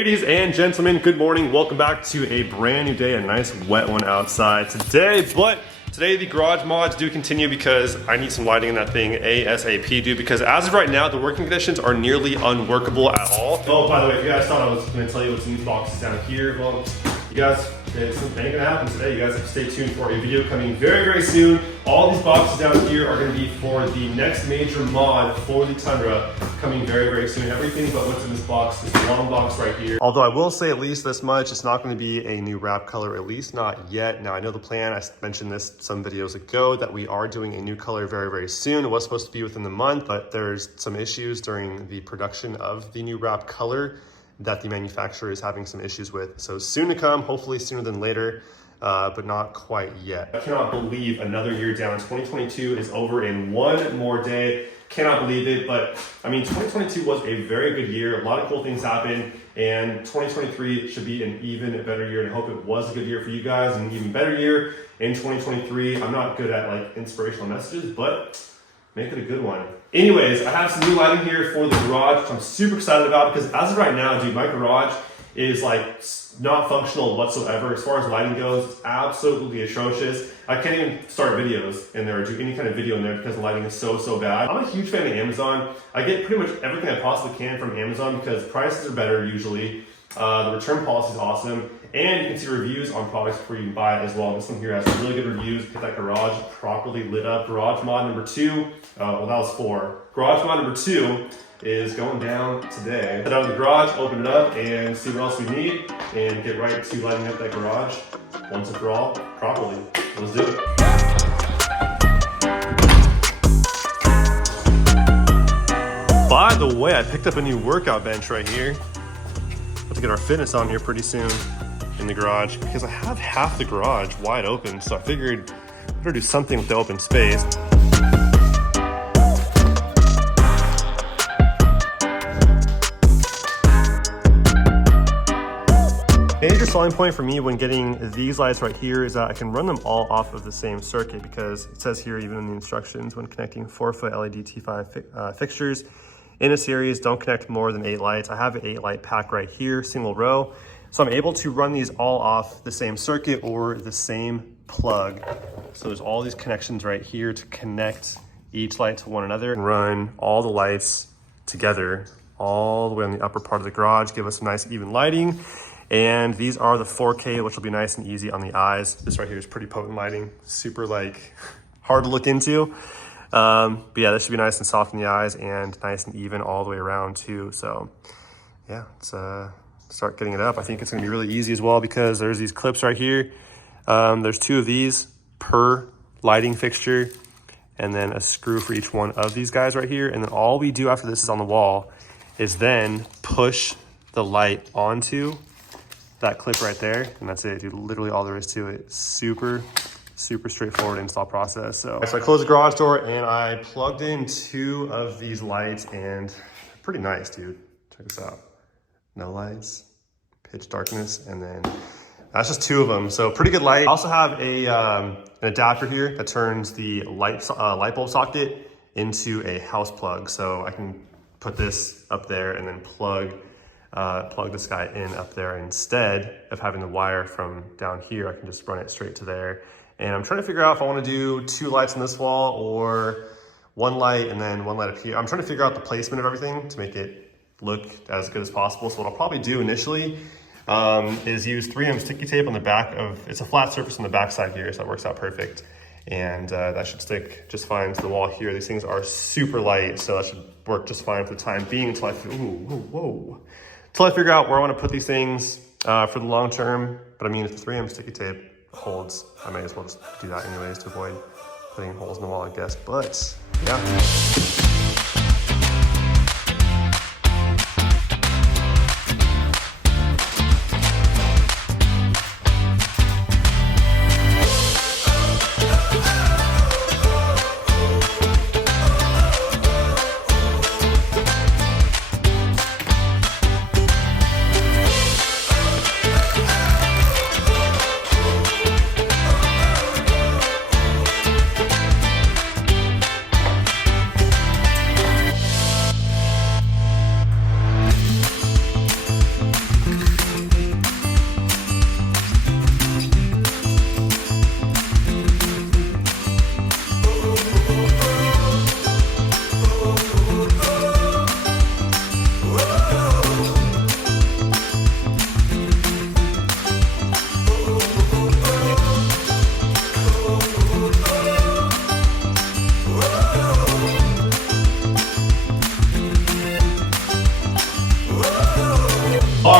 Ladies and gentlemen, good morning. Welcome back to a brand new day, a nice wet one outside today. But today the garage mods do continue because I need some lighting in that thing ASAP, dude, because as of right now, the working conditions are nearly unworkable at all. Oh, by the way, if you guys thought I was going to tell you what's in these boxes down here, well, you guys, something ain't gonna happen today. You guys have to stay tuned for a video coming very, very soon. All these boxes down here are gonna be for the next major mod for the Tundra coming very, very soon. Everything but what's in this box, this long box right here. Although I will say at least this much, it's not gonna be a new wrap color, at least not yet. Now I know the plan, I mentioned this some videos ago, that we are doing a new color very, very soon. It was supposed to be within the month, but there's some issues during the production of the new wrap color that the manufacturer is having some issues with. So soon to come, hopefully sooner than later, but not quite yet. I cannot believe another year down. 2022 is over in one more day. Cannot believe it, but I mean, 2022 was a very good year. A lot of cool things happened, and 2023 should be an even better year, and I hope it was a good year for you guys, and an even better year in 2023. I'm not good at like inspirational messages, but make it a good one. Anyways, I have some new lighting here for the garage, which I'm super excited about because as of right now, dude, my garage is like not functional whatsoever. As far as lighting goes, it's absolutely atrocious. I can't even start videos in there or do any kind of video in there because the lighting is so bad. I'm a huge fan of Amazon. I get pretty much everything I possibly can from Amazon because prices are better usually. The return policy is awesome. And you can see reviews on products before you can buy it as well. This one here has some really good reviews. Get that garage properly lit up. Garage mod number 2, well that was 4. Garage mod number 2 is going down today. Head out of the garage, open it up, and see what else we need, and get right to lighting up that garage once and for all properly. Let's do it. By the way, I picked up a new workout bench right here. Have to get our fitness on here pretty soon in the garage because I have half the garage wide open, so I figured I better do something with the open space. Major selling point for me when getting these lights right here is that I can run them all off of the same circuit because it says here even in the instructions when connecting 4-foot LED T5 fixtures in a series, don't connect more than 8 lights. I have an 8 light pack right here, single row. So I'm able to run these all off the same circuit or the same plug. So there's all these connections right here to connect each light to one another and run all the lights together all the way on the upper part of the garage, give us some nice even lighting. And these are the 4K, which will be nice and easy on the eyes. This right here is pretty potent lighting, super like hard to look into. But yeah, this should be nice and soft in the eyes and nice and even all the way around too. So yeah, let's start getting it up. I think it's gonna be really easy as well because there's these clips right here. There's 2 of these per lighting fixture and then a screw for each one of these guys right here. And then all we do after this is on the wall is then push the light onto that clip right there. And that's it, dude. Literally all there is to it. Super straightforward install process. So I closed the garage door and I plugged in 2 of these lights and pretty nice, dude. Check this out. No lights, pitch darkness, and then that's just 2 of them. So pretty good light. I also have an adapter here that turns the light bulb socket into a house plug. So I can put this up there and then plug this guy in up there instead of having the wire from down here. I can just run it straight to there. And I'm trying to figure out if I want to do 2 lights on this wall or 1 light and then 1 light up here. I'm trying to figure out the placement of everything to make it look as good as possible. So what I'll probably do initially is use 3M sticky tape on the back of, it's a flat surface on the back side here, so that works out perfect. And that should stick just fine to the wall here. These things are super light, so that should work just fine for the time being until I figure out where I want to put these things for the long term. But I mean, if the 3M sticky tape holds, I may as well just do that anyways to avoid putting holes in the wall, I guess. But yeah.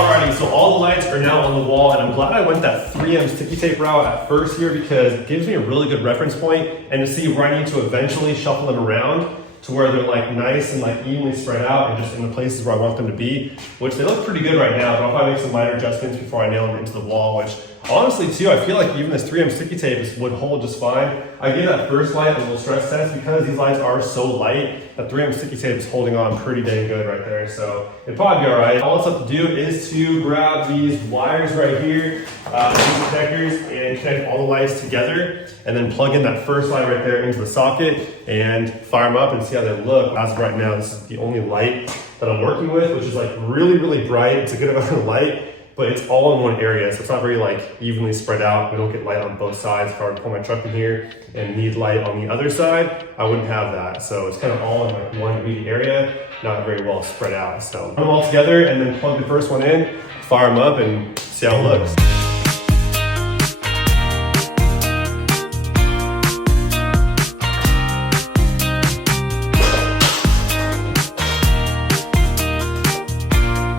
Alrighty, so all the lights are now on the wall, and I'm glad I went that 3M sticky tape route at first here because it gives me a really good reference point and to see where I need to eventually shuffle them around to where they're like nice and like evenly spread out and just in the places where I want them to be, which they look pretty good right now, but I'll probably make some minor adjustments before I nail them into the wall, which honestly too, I feel like even this 3M sticky tape would hold just fine. I gave that first light a little stress test because these lights are so light, that 3M sticky tape is holding on pretty dang good right there, so it'd probably be all right. All it's up to do is to grab these wires right here, these connectors, and connect all the lights together, and then plug in that first light right there into the socket and fire them up and see how they look. As of right now, this is the only light that I'm working with, which is like really, really bright. It's a good amount of light, but it's all in one area, so it's not very like evenly spread out. We don't get light on both sides. If I were to pull my truck in here and need light on the other side, I wouldn't have that. So it's kind of all in like one immediate area, not very well spread out. So put them all together and then plug the first one in, fire them up, and see how it looks.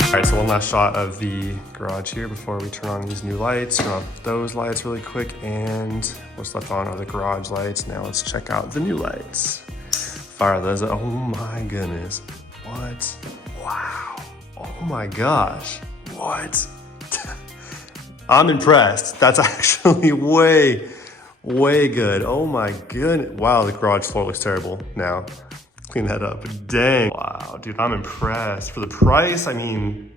All right, so one last shot of the garage here before we turn on these new lights. Turn off those lights really quick, and what's left on are the garage lights. Now let's check out the new lights. Fire those up. Oh my goodness. What? Wow. Oh my gosh. What? I'm impressed. That's actually way good. Oh my goodness. Wow, the garage floor looks terrible now. Clean that up. Dang. Wow, dude, I'm impressed. For the price, I mean,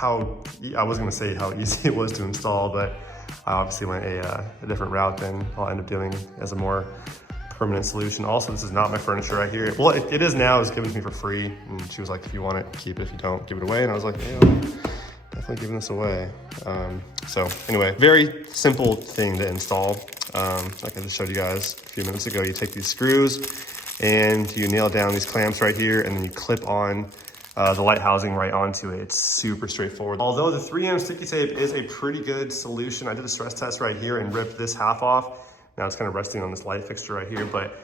I was gonna say how easy it was to install, but I obviously went a different route than I'll end up doing as a more permanent solution. Also, this is not my furniture right here. Well, it is now. It was given to me for free, and she was like, if you want it, keep it. If you don't, give it away. And I was like, hey, I'm definitely giving this away. So anyway, very simple thing to install. Like I just showed you guys a few minutes ago, you take these screws, and you nail down these clamps right here, and then you clip on the light housing right onto it. It's super straightforward. Although the 3M sticky tape is a pretty good solution, I did a stress test right here and ripped this half off. Now it's kind of resting on this light fixture right here, but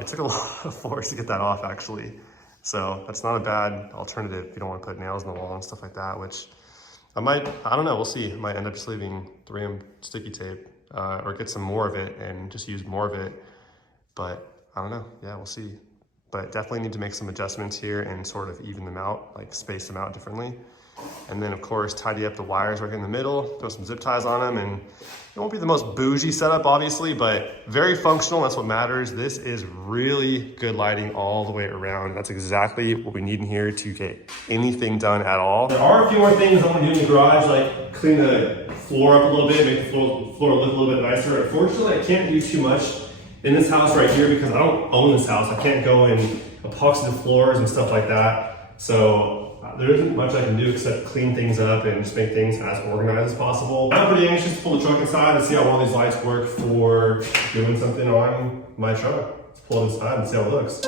it took a lot of force to get that off actually. So that's not a bad alternative if you don't want to put nails in the wall and stuff like that, which I don't know, we'll see. I might end up just leaving 3M sticky tape or get some more of it and just use more of it, but I don't know, yeah, we'll see. But definitely need to make some adjustments here and sort of even them out, like space them out differently. And then of course, tidy up the wires right here in the middle, throw some zip ties on them, and it won't be the most bougie setup obviously, but very functional, that's what matters. This is really good lighting all the way around. That's exactly what we need in here to get anything done at all. There are a few more things I want to do in the garage, like clean the floor up a little bit, make the floor look a little bit nicer. Unfortunately, I can't do too much in this house right here because I don't own this house. I can't go and epoxy the floors and stuff like that. So there isn't much I can do except clean things up and just make things as organized as possible. I'm pretty anxious to pull the truck inside and see how well these lights work for doing something on my truck. Let's pull it inside and see how it looks.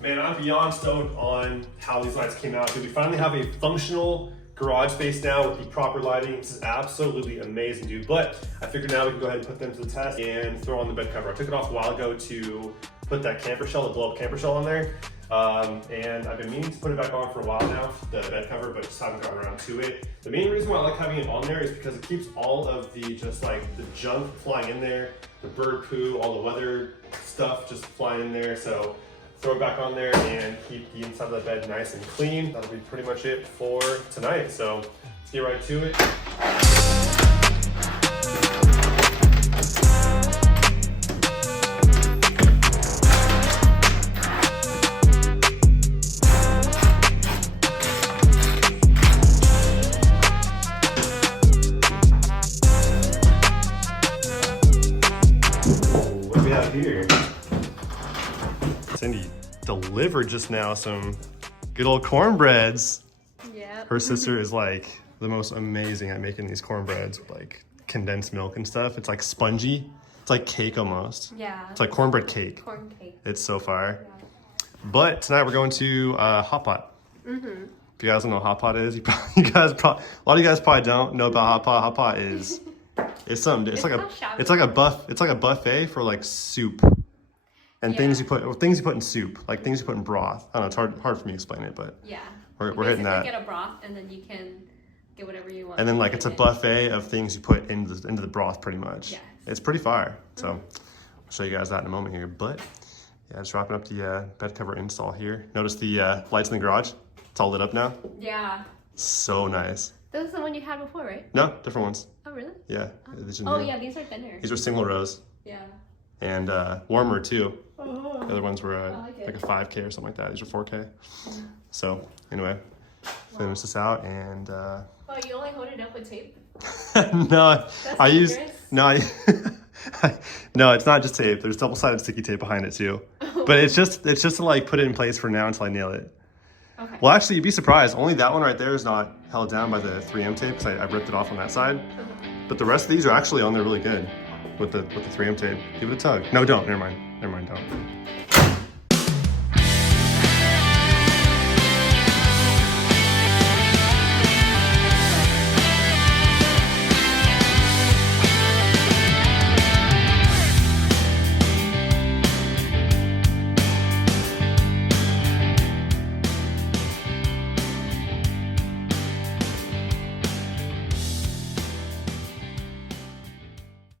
Man, I'm beyond stoked on how these lights came out. We finally have a functional garage space now with the proper lighting. This is absolutely amazing, dude. But I figured now we can go ahead and put them to the test and throw on the bed cover. I took it off a while ago to put that camper shell, the blow up camper shell on there. And I've been meaning to put it back on for a while now, the bed cover, but just haven't gotten around to it. The main reason why I like having it on there is because it keeps all of the, just like the junk flying in there, the bird poo, all the weather stuff just flying in there. So throw it back on there and keep the inside of the bed nice and clean. That'll be pretty much it for tonight. So let's get right to it. What do we have here? Cindy delivered just now some good old cornbreads. Yeah. Her sister is like the most amazing at making these cornbreads with like condensed milk and stuff. It's like spongy. It's like cake almost. Yeah. It's like cornbread cake. Corn cake. It's so fire. Yeah. But tonight we're going to hot pot. If you guys don't know what hot pot is, a lot of you guys probably don't know about hot pot. Hot pot is it's something. It's like a buffet for like soup and things you put in soup, like things you put in broth. I don't know. It's hard for me to explain it, but yeah, we're hitting that. Get a broth and then you can get whatever you want. And then like it's a buffet of things you put into the broth, pretty much. Yes. It's pretty fire. So I'll show you guys that in a moment here. But yeah, just wrapping up the bed cover install here. Notice the lights in the garage. It's all lit up now. Yeah. So nice. This is the one you had before, right? No, different ones. Oh, really? Yeah. Oh, yeah, these are thinner. These are single rows. Yeah. And warmer too. Oh, The other ones were like a 5K or something like that. These are 4K. So anyway, finish this out and. Oh, you only hold it up with tape? No, That's I use dangerous. no, it's not just tape. There's double-sided sticky tape behind it too. But it's just to like put it in place for now until I nail it. Okay. Well, actually, you'd be surprised. Only that one right there is not held down by the 3M tape because I ripped it off on that side. But the rest of these are actually on there really good with the 3M tape. Give it a tug. No, don't. Never mind. Don't.